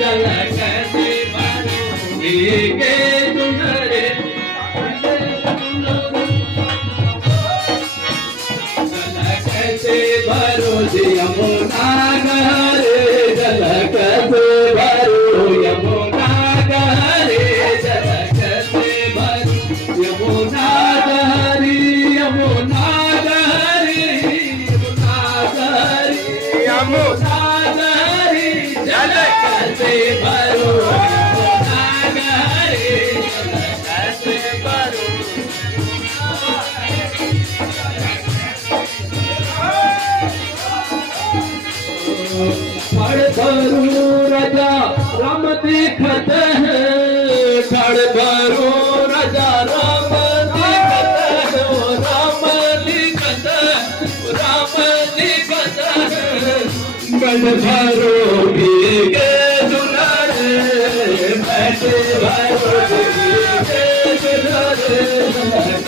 जल कैसे भरो भीगे चुनरे कैसे भरो यमुना गहरे जल कैसे भरो यमुना गहरे जल कैसे भरो यमुना गहरी यमुना गहरी यमुना गहरी यमुना गहरी जल कैसे भरो यमुना गहरी जल कैसे भरो खड़ भरू राजा राम दिखत है खड़ भरू राजा राम दिखत है राम लिखत राम लिखत गढ़ भरो भीगे दुलारे बैठे भरो भीगे दुलारे